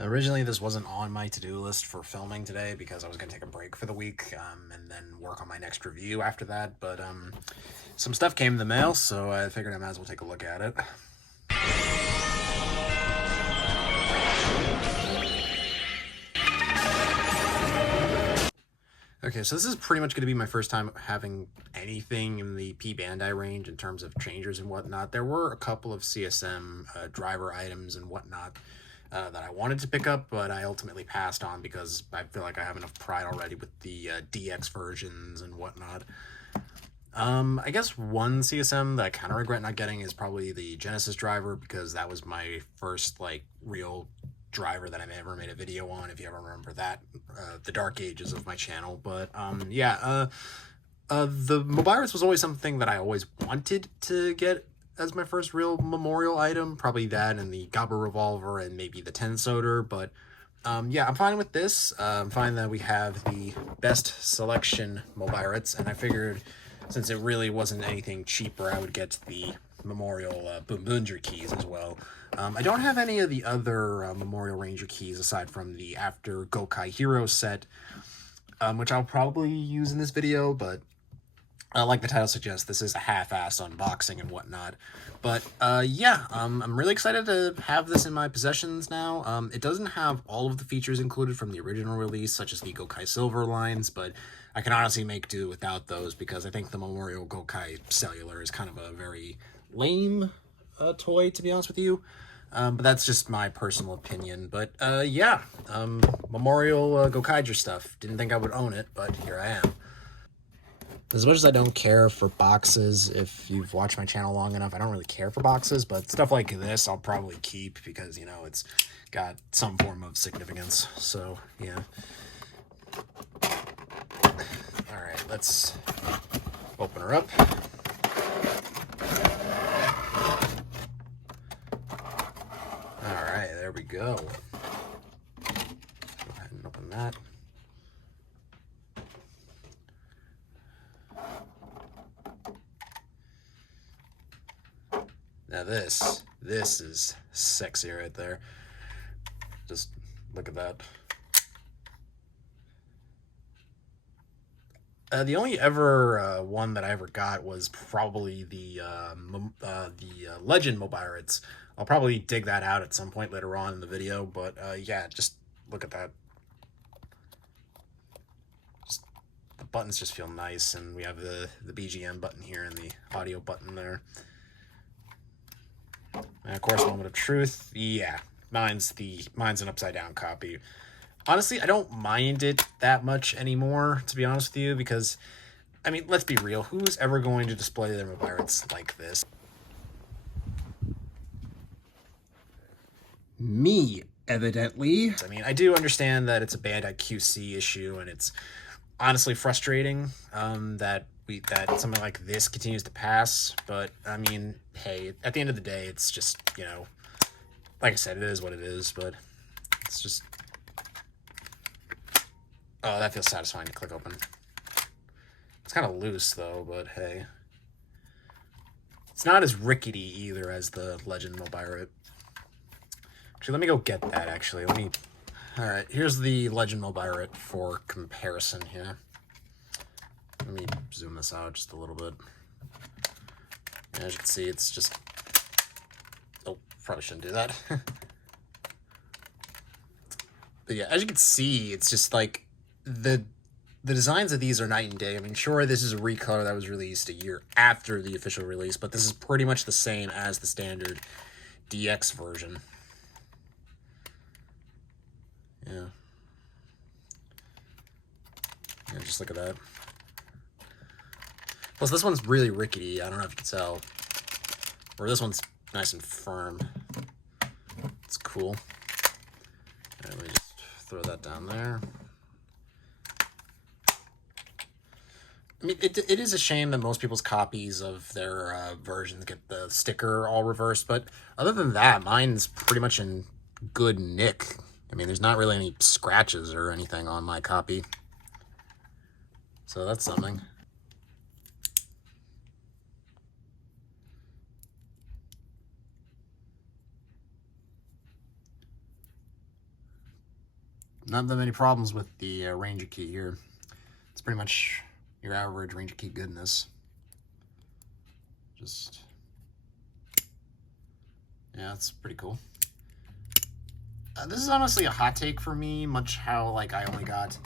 Originally, this wasn't on my to-do list for filming today because I was going to take a break for the week and then work on my next review after that, but some stuff came in the mail, so I figured I might as well take a look at it. Okay, so this is pretty much going to be my first time having anything in the P Bandai range in terms of changers and whatnot. There were a couple of CSM driver items and whatnot that I wanted to pick up, but I ultimately passed on because I feel like I have enough pride already with the DX versions and whatnot. I guess one CSM that I kind of regret not getting is probably the Genesis driver, because that was my first, like, real driver that I ever made a video on, if you ever remember that, the dark ages of my channel. But the Mobiris was always something that I always wanted to get as my first real memorial item, probably that and the Gobber revolver and maybe the Tensoder. But yeah, I'm fine with this. I'm fine that we have the best selection Mobirets, and I figured since it really wasn't anything cheaper, I would get the Memorial Boonboomger keys as well. I don't have any of the other Memorial Ranger keys aside from the After Gokai Hero set, which I'll probably use in this video, but like the title suggests, this is a half-assed unboxing and whatnot. But yeah, I'm really excited to have this in my possessions now. It doesn't have all of the features included from the original release, such as the Gokai Silver lines, but I can honestly make do without those because I think the Memorial Gokai Cellular is kind of a very lame toy, to be honest with you. But that's just my personal opinion. But yeah, Memorial Gokaiger stuff. Didn't think I would own it, but here I am. As much as I don't care for boxes, if you've watched my channel long enough, I don't really care for boxes, but stuff like this I'll probably keep because, you know, it's got some form of significance. So, yeah. Alright, let's open her up. Alright, there we go. Go ahead and open that. Now this is sexy right there. Just look at that. The only ever one that I ever got was probably the Legend Mobirets. I'll probably dig that out at some point later on in the video, but yeah, just look at that. The buttons just feel nice, and we have the BGM button here and the audio button there. And of course, moment of truth. Yeah, mine's an upside down copy. Honestly, I don't mind it that much anymore, to be honest with you, because, I mean, let's be real. Who's ever going to display their Mobirets like this? Me, evidently. I mean, I do understand that it's a Bandai QC issue, and it's honestly frustrating that something like this continues to pass, but I mean, hey, at the end of the day, it's just, you know, like I said, it is what it is, but it's just, oh, that feels satisfying to click open. It's kind of loose though, but hey, it's not as rickety either as the Legend Mobiret. Actually, let me go get that, actually. Alright, here's the Legend Mobiret for comparison here. Let me zoom this out just a little bit. As you can see, it's just... Oh, probably shouldn't do that. But yeah, as you can see, it's just like... The designs of these are night and day. I mean, sure, this is a recolor that was released a year after the official release, but this is pretty much the same as the standard DX version. Yeah. Yeah, just look at that. Plus, this one's really rickety. I don't know if you can tell. Or this one's nice and firm. It's cool. Let me just throw that down there. I mean, it is a shame that most people's copies of their versions get the sticker all reversed, but other than that, mine's pretty much in good nick. I mean, there's not really any scratches or anything on my copy. So that's something. not that many problems with the Ranger key here. It's pretty much your average Ranger key goodness. Just, yeah, that's pretty cool. This is honestly a hot take for me, much how like I only got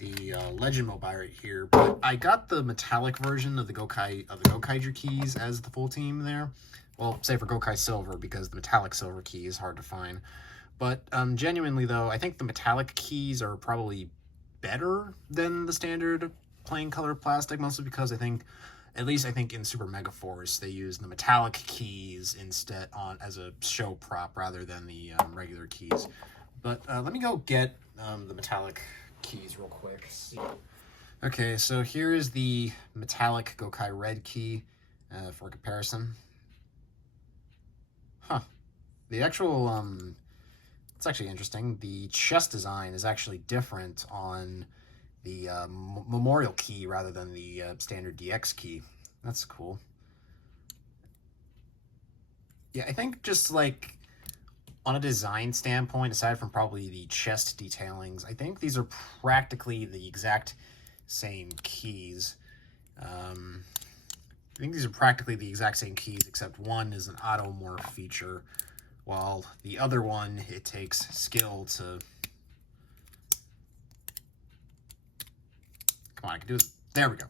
the Legend mobile right here, but I got the metallic version of the Gokaiger keys as the full team there. Well, say for Gokai Silver, because the metallic silver key is hard to find. But genuinely though, I think the metallic keys are probably better than the standard plain color plastic, mostly because I think, at least I think in Super Mega Force, they use the metallic keys instead as a show prop rather than the regular keys. But let me go get the metallic keys real quick. See. Okay, so here is the metallic Gokai Red key for comparison. Huh. The actual, it's actually interesting. The chest design is actually different on the Memorial key rather than the standard DX key. That's cool. Yeah, I think just like on a design standpoint, aside from probably the chest detailings, I think these are practically the exact same keys. I think these are practically the exact same keys, except one is an automorph feature, while the other one, it takes skill to... Come on, I can do it. There we go.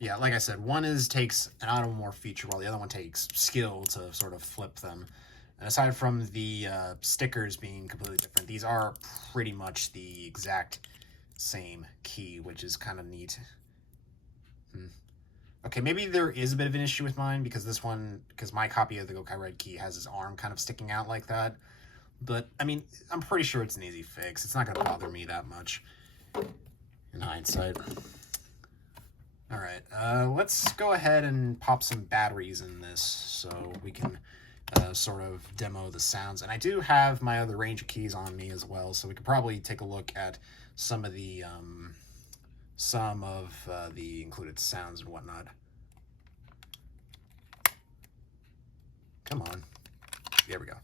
Yeah, like I said, one takes an automorph feature, while the other one takes skill to sort of flip them. And aside from the stickers being completely different, these are pretty much the exact same key, which is kind of neat. Okay, maybe there is a bit of an issue with mine, because this one, because my copy of the Gokai Red key has his arm kind of sticking out like that. But, I mean, I'm pretty sure it's an easy fix. It's not going to bother me that much in hindsight. Alright, let's go ahead and pop some batteries in this so we can sort of demo the sounds. And I do have my other Ranger keys on me as well, so we could probably take a look at some of the included sounds and whatnot. Come on. There we go.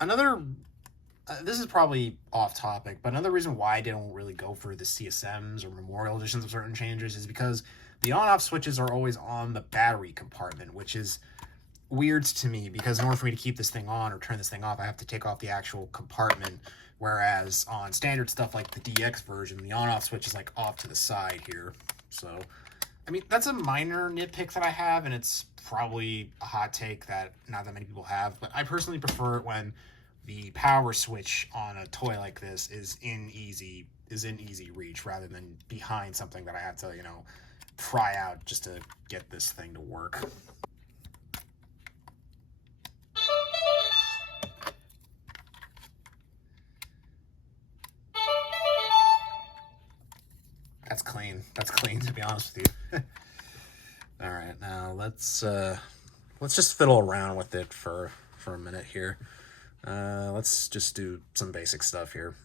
Another... this is probably off topic, but another reason why I didn't really go for the CSMs or Memorial Editions of certain changes is because the on-off switches are always on the battery compartment, which is weird to me, because in order for me to keep this thing on or turn this thing off, I have to take off the actual compartment, whereas on standard stuff like the DX version, the on-off switch is like off to the side here. So, I mean, that's a minor nitpick that I have, and it's probably a hot take that not that many people have, but I personally prefer it when the power switch on a toy like this is in easy reach, rather than behind something that I have to, you know, pry out just to get this thing to work. That's clean. That's clean, to be honest with you. All right, now let's just fiddle around with it for a minute here. Let's just do some basic stuff here.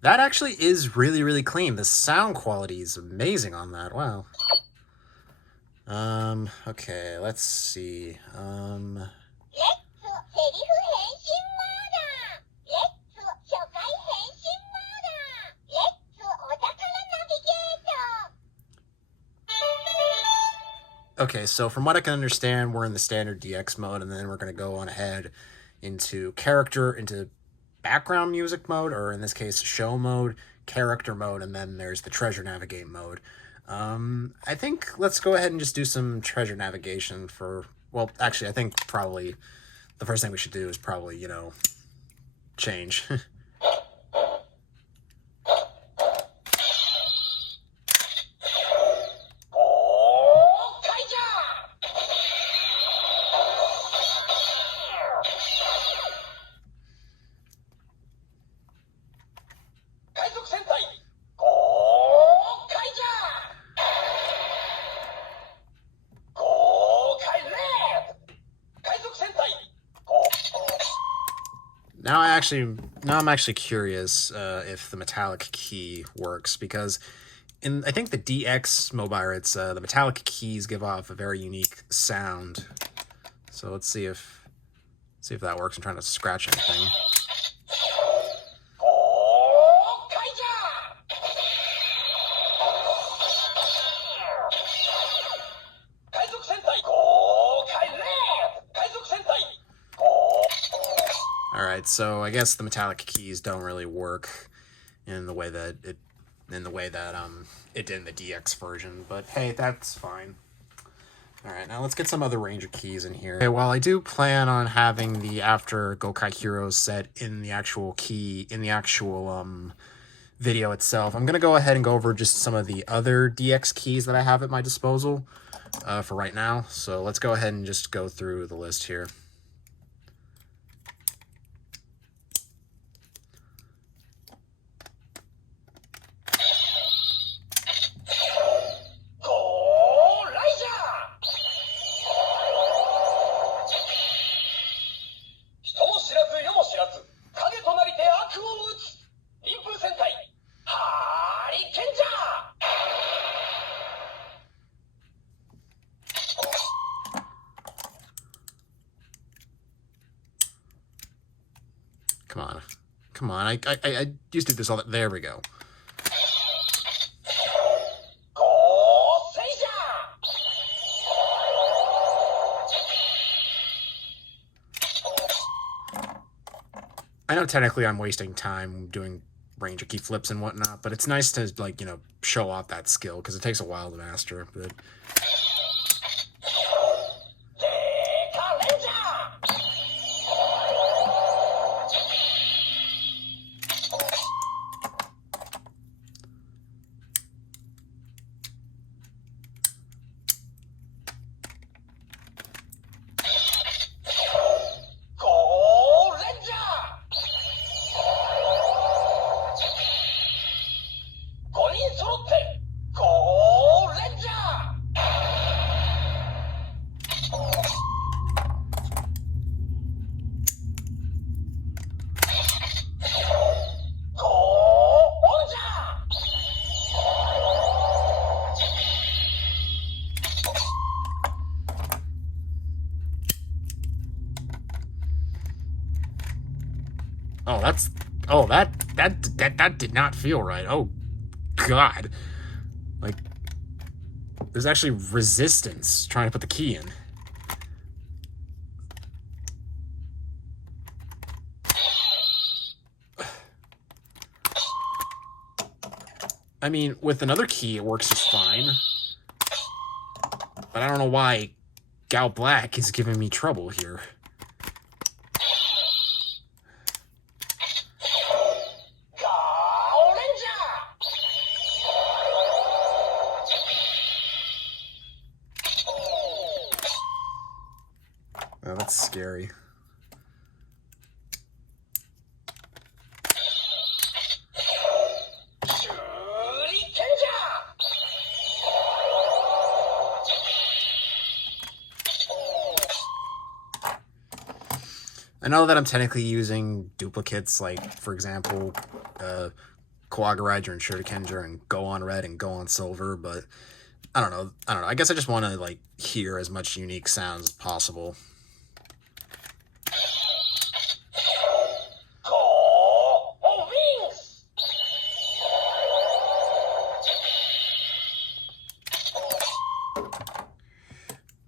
That actually is really, really clean. The sound quality is amazing on that. Wow. Okay, let's see. Okay, so from what I can understand, we're in the standard DX mode, and then we're going to go on ahead into background music mode, or in this case, show mode, character mode, and then there's the treasure navigate mode. I think let's go ahead and just do some treasure navigation for, well, actually, I think probably the first thing we should do is probably, you know, change. Now I'm actually curious if the metallic key works, because I think the DX mobile, it's the metallic keys give off a very unique sound. So let's see if that works. I'm trying to scratch anything. Alright, so I guess the metallic keys don't really work in the way that it did in the DX version, but hey, that's fine. Alright, now let's get some other Ranger keys in here. Okay, while I do plan on having the After Gokai Heroes set in the actual video itself, I'm gonna go ahead and go over just some of the other DX keys that I have at my disposal for right now. So let's go ahead and just go through the list here. Come on, I used to do this all that. There we go. I know technically I'm wasting time doing Ranger key flips and whatnot, but it's nice to, like, you know, show off that skill, because it takes a while to master, but... that did not feel right. Oh, God. Like, there's actually resistance trying to put the key in. I mean, with another key, it works just fine. But I don't know why Gal Black is giving me trouble here. Oh, that's scary. I know that I'm technically using duplicates, like, for example, Gokaiger and Shurikenja and Go on Red and Go on Silver, but I don't know. I guess I just want to, like, hear as much unique sounds as possible.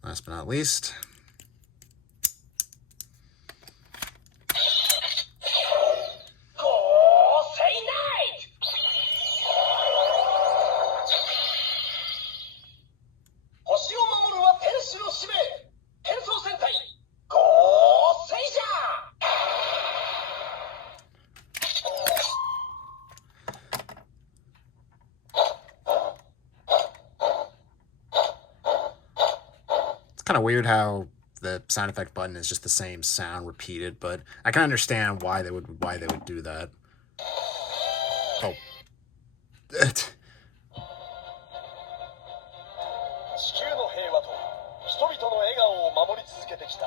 Last but not least, kind of weird how the sound effect button is just the same sound repeated, but I can understand why they would do that. Oh. 地球の平和と人々の笑顔を守り続けてきた34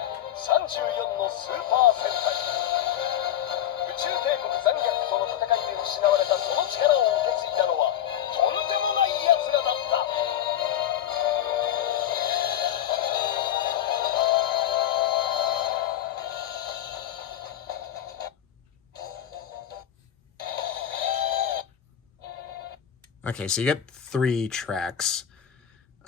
のスーパー戦隊。の力を受け継いだのはとんでもない奴らだった。Okay, so you get 3 tracks.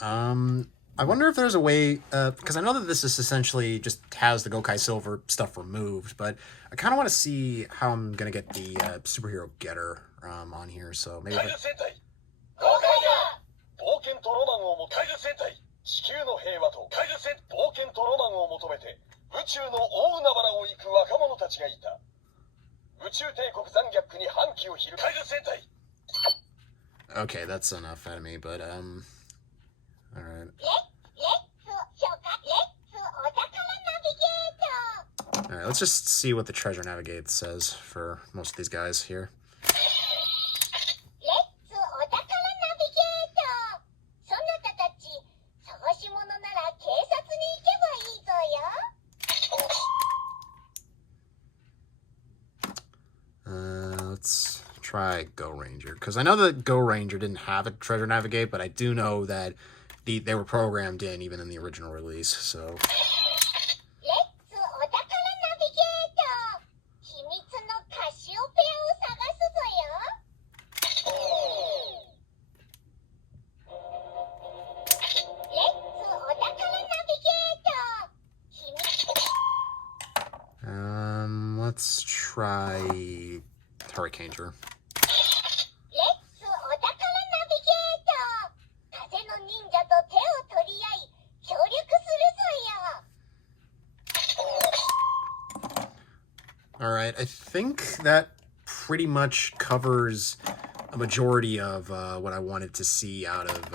I wonder if there's a way, because I know that this is essentially just has the Gokai Silver stuff removed, but I kind of want to see how I'm going to get the superhero getter on here, so maybe... 海賊戦隊ゴーカイジャー冒険とロマンをも海賊戦隊地球の平和と海賊戦冒険とロマンを求めて宇宙の大海原を行く若者たちがいた。宇宙帝国残虐に反旗を翻る海賊戦隊。 Okay, that's enough out of me, but, alright. Alright, let's just see what the treasure navigate says for most of these guys here. Let's try Go Ranger, because I know that Go Ranger didn't have a treasure navigate, but I do know that they were programmed in even in the original release, so... Let's try Hurricaneer. Alright, I think that pretty much covers a majority of what I wanted to see out of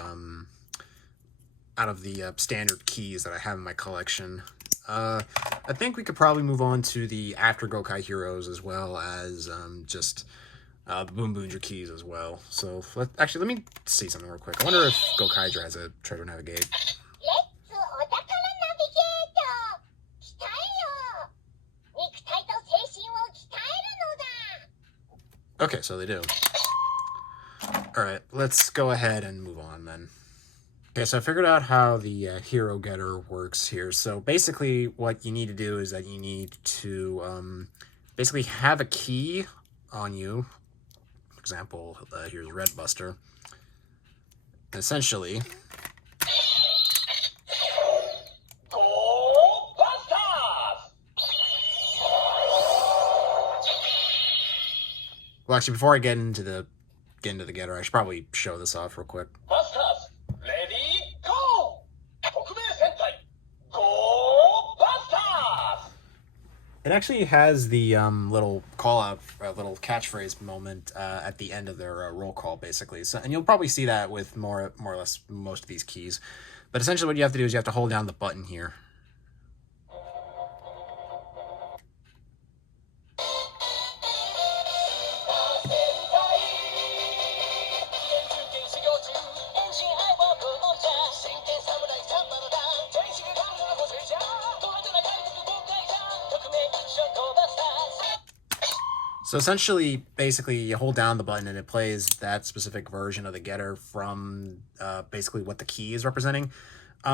the standard keys that I have in my collection. I think we could probably move on to the After Gokai heroes as well as just the Boonboomger keys as well. So let me see something real quick. I wonder if Gokaiger has a treasure navigate. Okay, so they do. Alright, let's go ahead and move on then. Okay, so I figured out how the hero getter works here. So basically what you need to do is that you need to basically have a key on you. For example, here's Red Buster. Essentially... Well, actually, before I get into the getter, I should probably show this off real quick. It actually has the little call-out, little catchphrase moment at the end of their roll call, basically. So, and you'll probably see that with more or less most of these keys. But essentially what you have to do is you have to hold down the button here. So essentially, basically, you hold down the button and it plays that specific version of the getter from basically what the key is representing.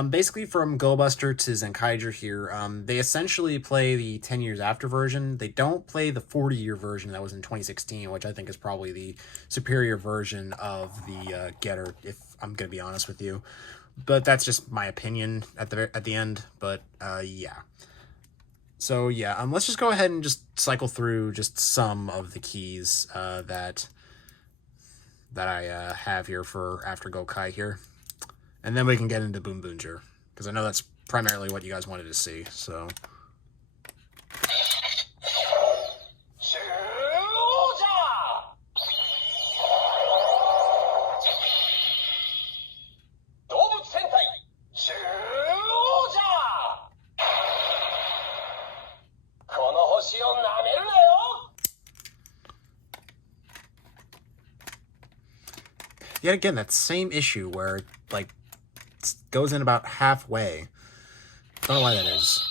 Basically, from Go Buster to Zenkaiger here, they essentially play the 10 years after version. They don't play the 40-year version that was in 2016, which I think is probably the superior version of the getter, if I'm going to be honest with you. But that's just my opinion at the end. But yeah. So yeah, let's just go ahead and just cycle through just some of the keys that I have here for After Gokai here. And then we can get into Boonboomger, because I know that's primarily what you guys wanted to see, so... Yet again, that same issue where, like, it goes in about halfway. Don't know why that is.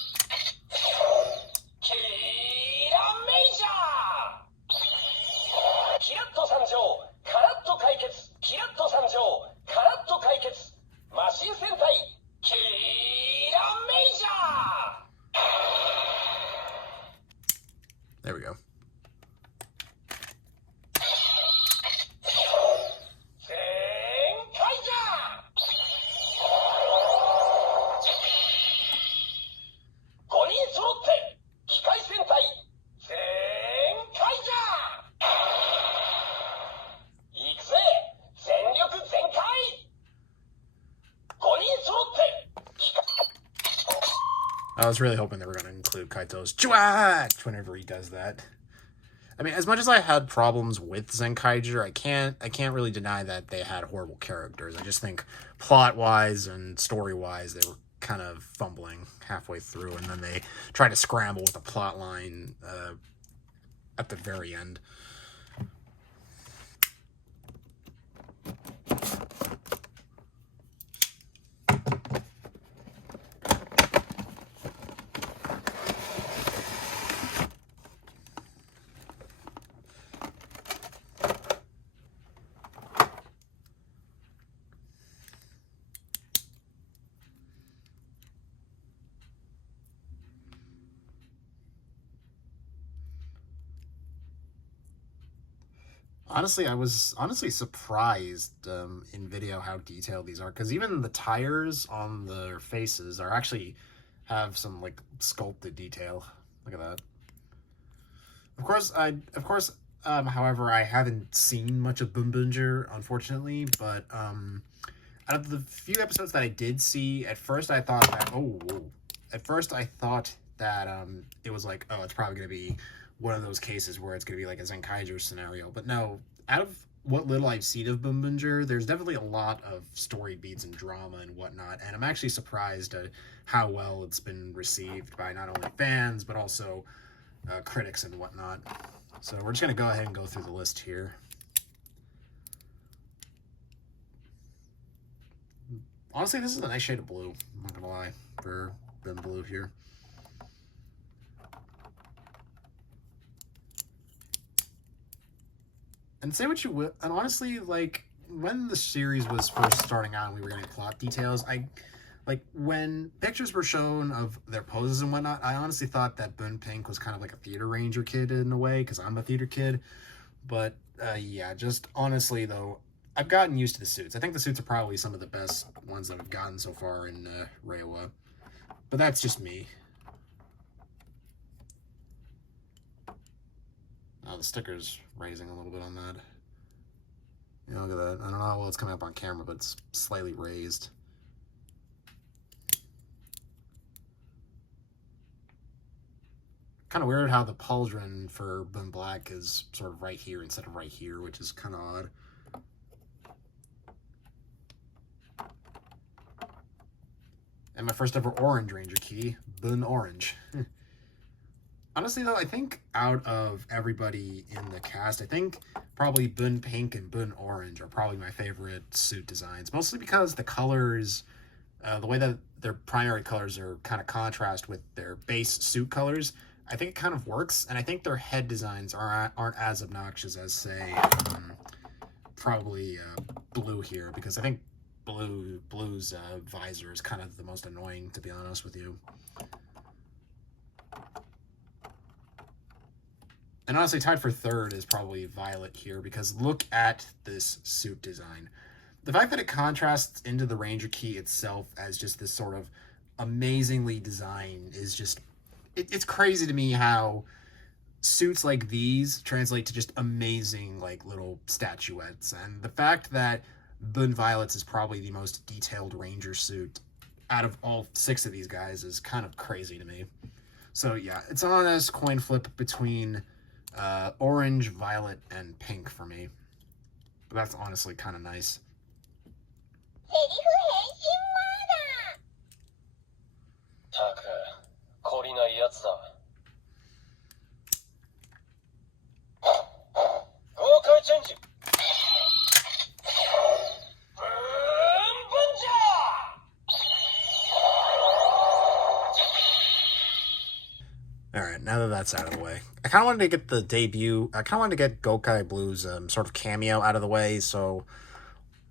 There we go. I was really hoping they were going to include Kaito's Chwach whenever he does that. I mean, as much as I had problems with Zenkaiger, I can't really deny that they had horrible characters. I just think plot-wise and story-wise, they were kind of fumbling halfway through, and then they tried to scramble with the plot line at the very end. Honestly, I was surprised in video how detailed these are, because even the tires on their faces are actually have some like sculpted detail. Look at that. Of course, however, I haven't seen much of Boonboomger, unfortunately, but out of the few episodes that I did see, at first I thought that it was like, oh, it's probably gonna be one of those cases where it's going to be like a Zenkaiger scenario. But no, out of what little I've seen of Boonboomger, there's definitely a lot of story beats and drama and whatnot, and I'm actually surprised at how well it's been received by not only fans, but also critics and whatnot. So we're just going to go ahead and go through the list here. Honestly, this is a nice shade of blue, I'm not going to lie, for Boonboomger here. And say what you will, and honestly, like, when the series was first starting out and we were getting plot details, when pictures were shown of their poses and whatnot, I honestly thought that Boonpink was kind of like a theater ranger kid in a way, because I'm a theater kid. But, yeah, just honestly, though, I've gotten used to the suits. I think the suits are probably some of the best ones that I've gotten so far in Reiwa. But that's just me. Oh, the sticker's raising a little bit on that. Yeah, look at that. I don't know how well it's coming up on camera, but it's slightly raised. Kind of weird how the pauldron for Boon Black is sort of right here instead of right here, which is kind of odd. And my first ever Orange Ranger key, Boon Orange. Honestly, though, I think out of everybody in the cast, I think probably Boon Pink and Boon Orange are probably my favorite suit designs. Mostly because the colors, the way that their primary colors are kind of contrast with their base suit colors, I think it kind of works. And I think their head designs aren't as obnoxious as, say, probably Blue here. Because I think Blue's visor is kind of the most annoying, to be honest with you. And honestly, tied for third is probably Violet here, because look at this suit design. The fact that it contrasts into the Ranger key itself as just this sort of amazingly designed is just... It's crazy to me how suits like these translate to just amazing, like, little statuettes. And the fact that Boon Violet's is probably the most detailed Ranger suit out of all 6 of these guys is kind of crazy to me. So, yeah, it's an honest coin flip between... Orange, Violet, and Pink for me. But that's honestly kind of nice. Alright, now that that's out of the way, I kind of wanted to get the debut, I kind of wanted to get Gokai Blue's sort of cameo out of the way, so,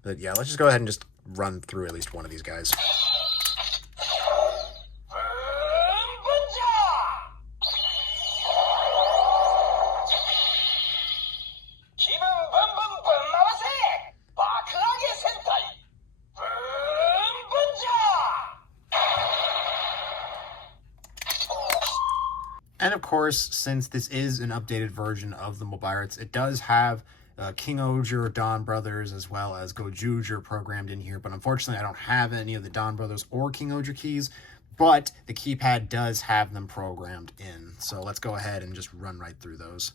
but yeah, let's just go ahead and just run through at least one of these guys. And of course, since this is an updated version of the Mobirates, it does have King Oger, Dawn Brothers, as well as Gokaiger programmed in here. But unfortunately, I don't have any of the Dawn Brothers or King Oger keys, but the keypad does have them programmed in. So let's go ahead and just run right through those.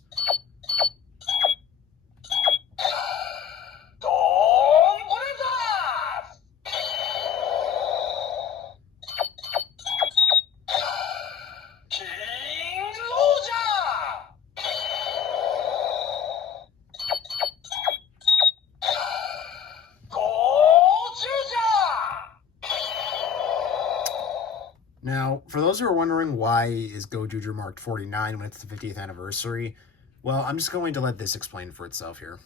Now, for those who are wondering why is Gokaiger marked 49 when it's the 50th anniversary, well, I'm just going to let this explain for itself here.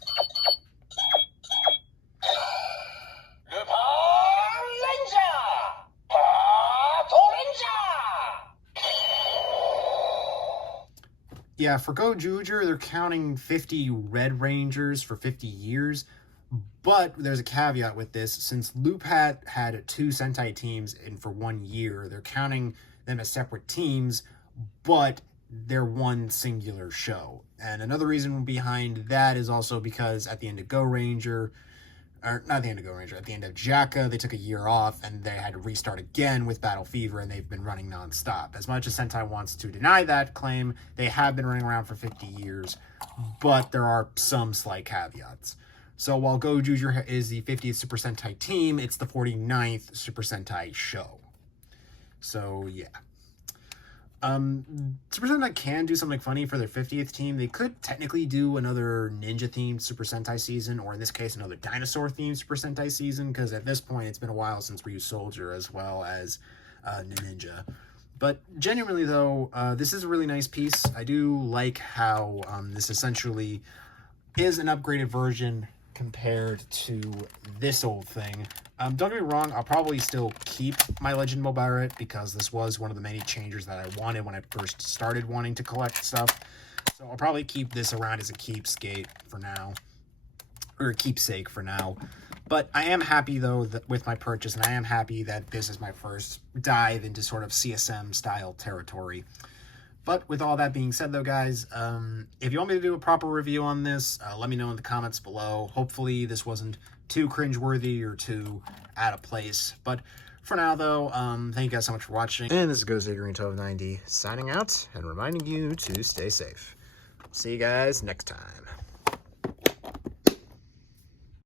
Yeah, for Gokaiger, they're counting 50 Red Rangers for 50 years, but there's a caveat with this. Since Loopat had 2 Sentai teams in for 1 year, they're counting them as separate teams, but they're one singular show. And another reason behind that is also because at the end of Go Ranger, or not at the end of Go Ranger, at the end of Jaka, they took a year off and they had to restart again with Battle Fever, and they've been running nonstop. As much as Sentai wants to deny that claim, they have been running around for 50 years, but there are some slight caveats. So while Gokaiger is the 50th Super Sentai team, it's the 49th Super Sentai show. So yeah. Super Sentai can do something funny for their 50th team. They could technically do another ninja-themed Super Sentai season, or in this case, another dinosaur-themed Super Sentai season, because at this point, it's been a while since we used Soldier as well as Ninja. But genuinely, though, this is a really nice piece. I do like how this essentially is an upgraded version compared to this old thing. Don't get me wrong, I'll probably still keep my Legend Mobirate because this was one of the many changes that I wanted when I first started wanting to collect stuff. So I'll probably keep this around as a keepsake for now, or a keepsake for now. But I am happy though with my purchase, and I am happy that this is my first dive into sort of CSM style territory. But with all that being said, though, guys, if you want me to do a proper review on this, let me know in the comments below. Hopefully this wasn't too cringeworthy or too out of place. But for now, though, thank you guys so much for watching. And this is Gokaiger1290 signing out and reminding you to stay safe. See you guys next time.